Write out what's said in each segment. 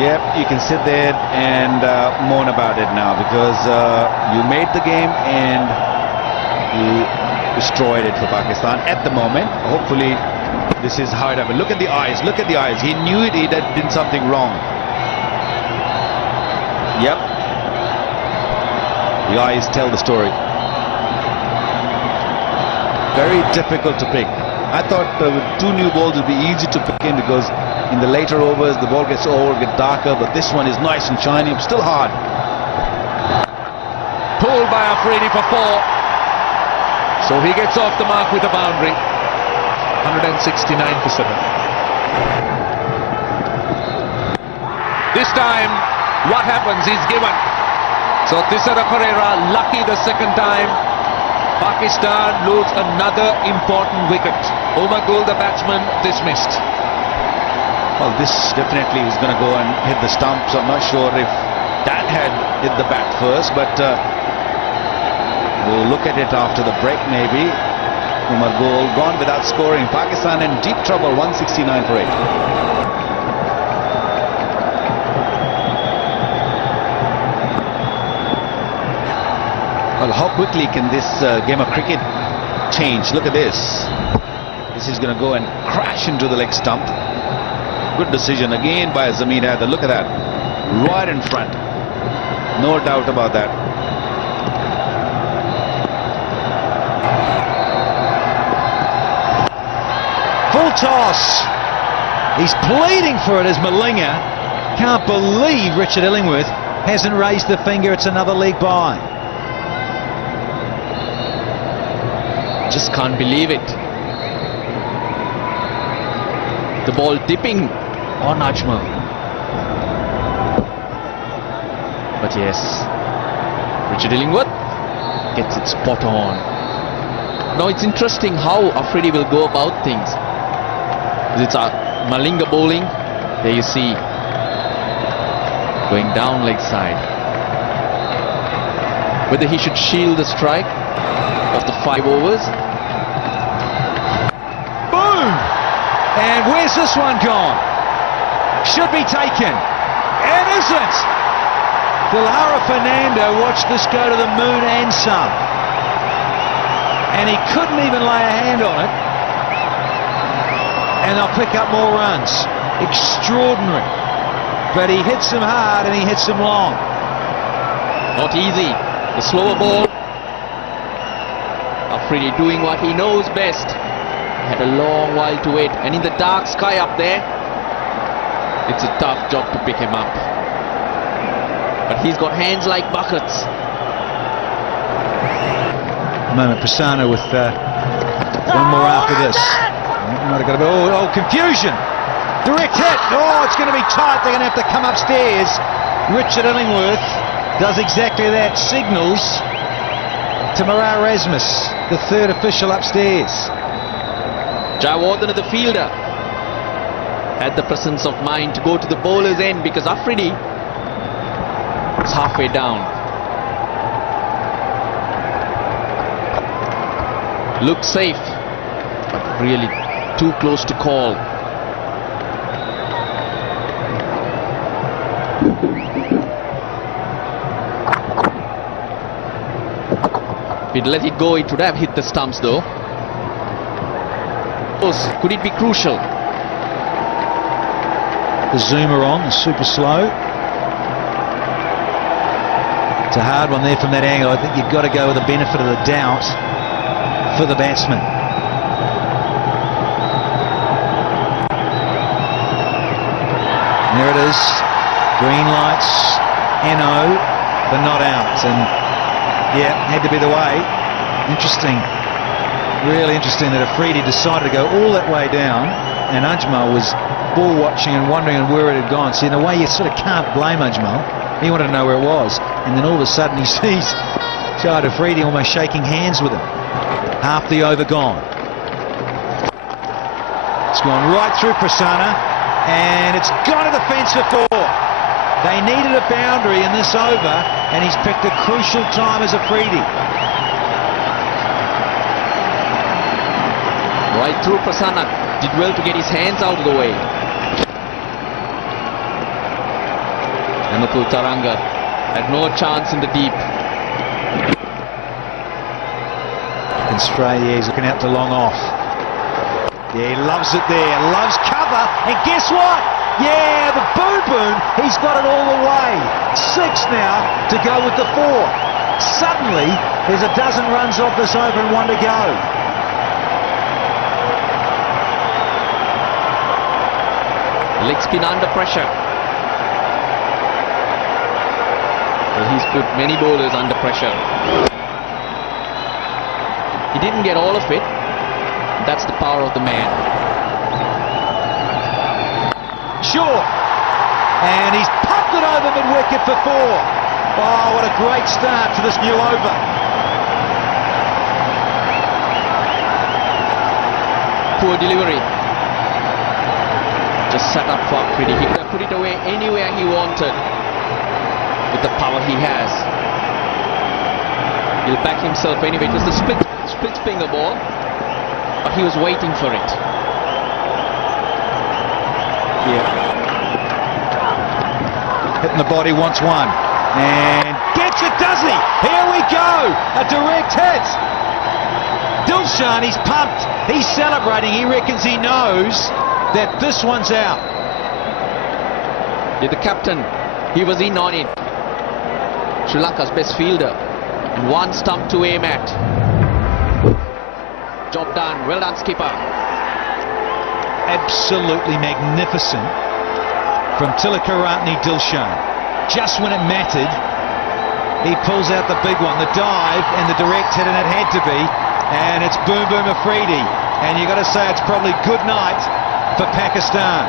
Yep, you can sit there and moan about it now, because you made the game and you destroyed it for Pakistan at the moment. Hopefully this is how it happened. Look at the eyes, look at the eyes. He knew it, he did something wrong. Yep, the eyes tell the story. Very difficult to pick. I thought with 2 new balls it would be easy to pick in, because in the later overs the ball gets old, gets darker, but this one is nice and shiny, but still hard. Pulled by Afridi for 4. So he gets off the mark with a boundary. 169 for 7. This time, what happens? He's given. So Thisara Pereira lucky the second time. Pakistan lose another important wicket. Omar Gul, the batsman, dismissed. Well, this definitely is going to go and hit the stumps. I'm not sure if that had hit the bat first, but we'll look at it after the break maybe. Umar Gul gone without scoring. Pakistan in deep trouble, 169 for 8. Well, how quickly can this game of cricket change? Look at this. This is going to go and crash into the leg stump. Good decision again by Zamir Haider. Look at that. Right in front. No doubt about that. Full toss. He's pleading for it as Malinga. Can't believe Richard Illingworth hasn't raised the finger. It's another leg by. Just can't believe it. The ball dipping on Ajmal. But yes, Richard Illingworth gets it spot on. Now it's interesting how Afridi will go about things. It's a Malinga bowling. There you see, going down leg side. Whether he should shield the strike of the 5 overs. Boom! And where's this one gone? Should be taken. And isn't! Dilara Fernando watched this go to the moon and some. And he couldn't even lay a hand on it. And they'll pick up more runs. Extraordinary. But he hits them hard and he hits them long. Not easy. The slower ball. Afridi doing what he knows best. Had a long while to wait, and in the dark sky up there, it's a tough job to pick him up. But he's got hands like buckets. A moment, Prasanna with one more after this. Might have got a bit, confusion. Direct hit. Oh, it's going to be tight. They're going to have to come upstairs. Richard Illingworth does exactly that. Signals to Marar Rasmus, the 3rd official upstairs. Jayawardene, the fielder, had the presence of mind to go to the bowler's end, because Afridi was halfway down. Looked safe, but really too close to call. If he'd let it go, it would have hit the stumps though. Could it be crucial? The zoomer on, the super slow. It's a hard one there from that angle. I think you've got to go with the benefit of the doubt for the batsman. There it is. Green lights, NO, but not out. And yeah, had to be the way. Interesting. Really interesting that Afridi decided to go all that way down, and Ajmal was ball watching and wondering where it had gone. See, in a way you sort of can't blame Ajmal. He wanted to know where it was, and then all of a sudden he sees Shahid Afridi almost shaking hands with him. Half the over gone. It's gone right through Prasanna, and it's gone to the fence for 4. They needed a boundary in this over, and he's picked a crucial time as Afridi. Right through Prasanna. Did well to get his hands out of the way. Anupul Taranga had no chance in the deep. Stray, he's looking out to long off. Yeah, he loves it there, loves cover, and guess what? Yeah, the boom boom, he's got it all the way. 6 now to go with the 4. Suddenly, there's a dozen runs off this over and 1 to go. Leg spin under pressure. Well, he's put many bowlers under pressure. He didn't get all of it. That's the power of the man. Sure. And he's popped it over mid-wicket for 4. Oh, what a great start to this new over. Poor delivery. Just set up for Afridi. He could have put it away anywhere he wanted with the power he has. He'll back himself anyway. It was the split finger ball, but he was waiting for it. Yeah. Hitting the body once 1. And gets it, does he? Here we go. A direct hit. Dilshan, he's pumped. He's celebrating. He reckons he knows that this one's out. Yeah, the captain, he was in on it. Sri Lanka's best fielder. And 1 stump to aim at. Job done. Well done, skipper. Absolutely magnificent from Tilakaratne Dilshan. Just when it mattered, he pulls out the big one, the dive and the direct hit, and it had to be. And it's boom boom Afridi. And you've got to say it's probably good night for Pakistan.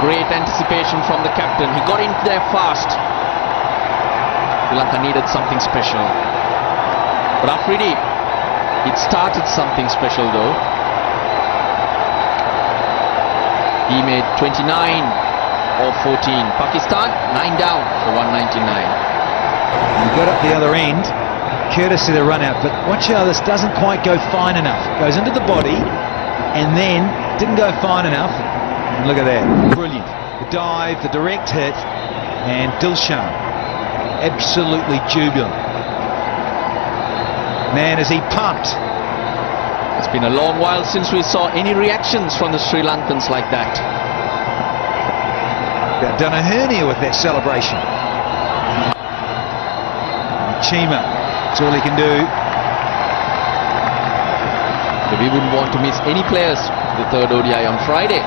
Great anticipation from the captain. He got in there fast. Sri Lanka needed something special. But Afridi, it started something special though. He made 29 of 14. Pakistan 9 down for 199. He got up the other end, courtesy of the run out, but watch how this doesn't quite go fine enough. Goes into the body and then didn't go fine enough. And look at that, brilliant. The dive, the direct hit, and Dilshan absolutely jubilant. Man, is he pumped. It's been a long while since we saw any reactions from the Sri Lankans like that. They've done a hernia with that celebration. Chima, that's all he can do. But we wouldn't want to miss any players the 3rd ODI on Friday.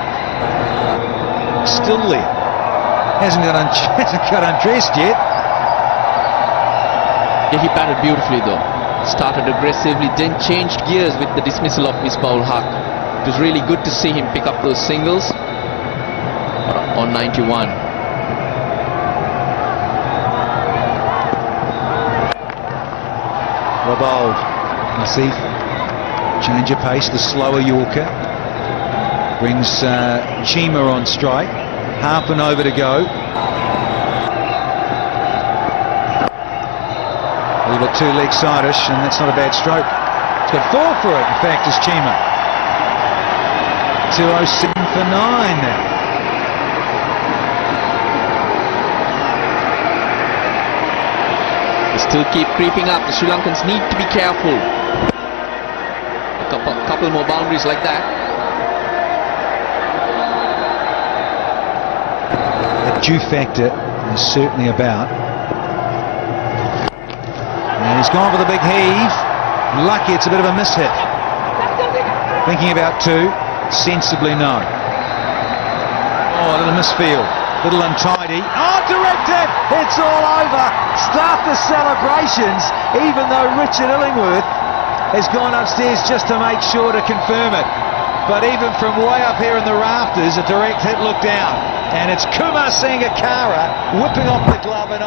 Still there. Hasn't got undressed yet. Yeah, he batted beautifully though. Started aggressively, then changed gears with the dismissal of Misbah-ul Haq. It was really good to see him pick up those singles on 91. Well bowled. Naseef. Change of pace, the slower Yorker. Brings Chima on strike. Half an over to go. A little bit too leg side-ish, and that's not a bad stroke. It's got 4 for it, in fact, is Chima. 207 for 9 now. They still keep creeping up. The Sri Lankans need to be careful. A couple more boundaries like that. The dew factor is certainly about. And he's gone for the big heave. Lucky it's a bit of a mishit. Thinking about 2, sensibly no. Oh, a little misfield. Little untidy. Oh, directed! It's all over. Start the celebrations, even though Richard Illingworth has gone upstairs just to make sure to confirm it. But even from way up here in the rafters, a direct hit looked down. And it's Kumar Sangakkara whipping off the glove, and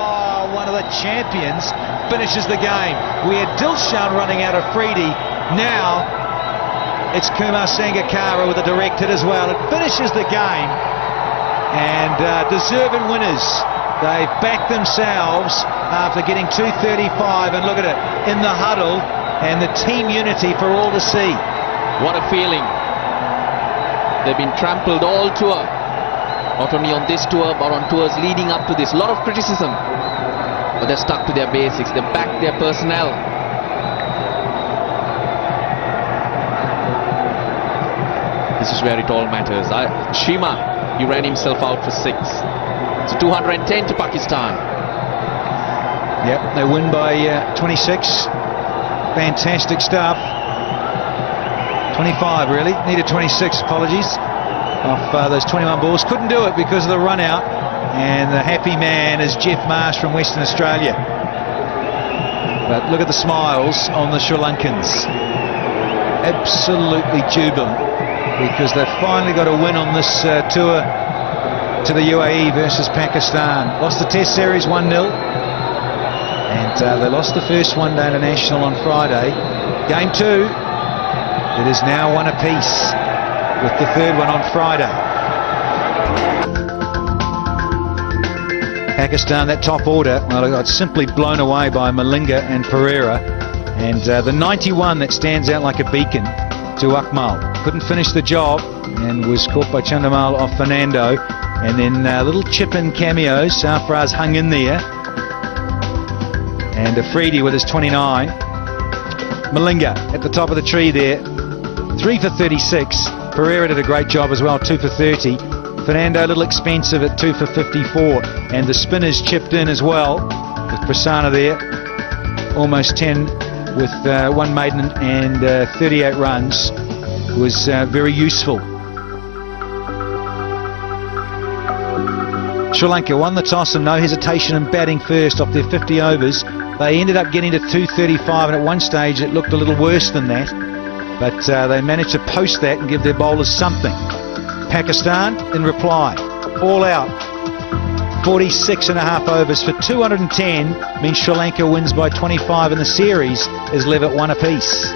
one of the champions finishes the game. We had Dilshan running out of Afridi. Now it's Kumar Sangakkara with a direct hit as well. It finishes the game, and deserving winners. They've backed themselves after getting 235, and look at it in the huddle, and the team unity for all to see. What a feeling. They've been trampled all tour. Not only on this tour, but on tours leading up to this. A lot of criticism. But they're stuck to their basics. They back their personnel. This is where it all matters. Shima, he ran himself out for 6. It's 210 to Pakistan. Yep, they win by 26. Fantastic stuff. 25 really. Needed 26, apologies. Off those 21 balls. Couldn't do it because of the run out. And the happy man is Jeff Marsh from Western Australia. But look at the smiles on the Sri Lankans. Absolutely jubilant, because they've finally got a win on this tour to the UAE versus Pakistan. Lost the Test Series 1-0, and they lost the first one-day international on Friday. Game 2, it is now 1 apiece, with the third one on Friday. Pakistan, that top order, well, it got simply blown away by Malinga and Pereira, and the 91 that stands out like a beacon to Akmal. Couldn't finish the job and was caught by Chandamal off Fernando, and then little chip-in cameos. Sarfraz hung in there, and Afridi with his 29. Malinga at the top of the tree there, 3 for 36. Pereira did a great job as well, 2 for 30. Fernando a little expensive at 2 for 54, and the spinners chipped in as well, with Prasanna there, almost 10 with 1 maiden and 38 runs. Was very useful. Sri Lanka won the toss and no hesitation in batting first off their 50 overs. They ended up getting to 235, and at one stage it looked a little worse than that, but they managed to post that and give their bowlers something. Pakistan in reply, all out, 46 and a half overs for 210 means Sri Lanka wins by 25 and the series is live at 1 apiece.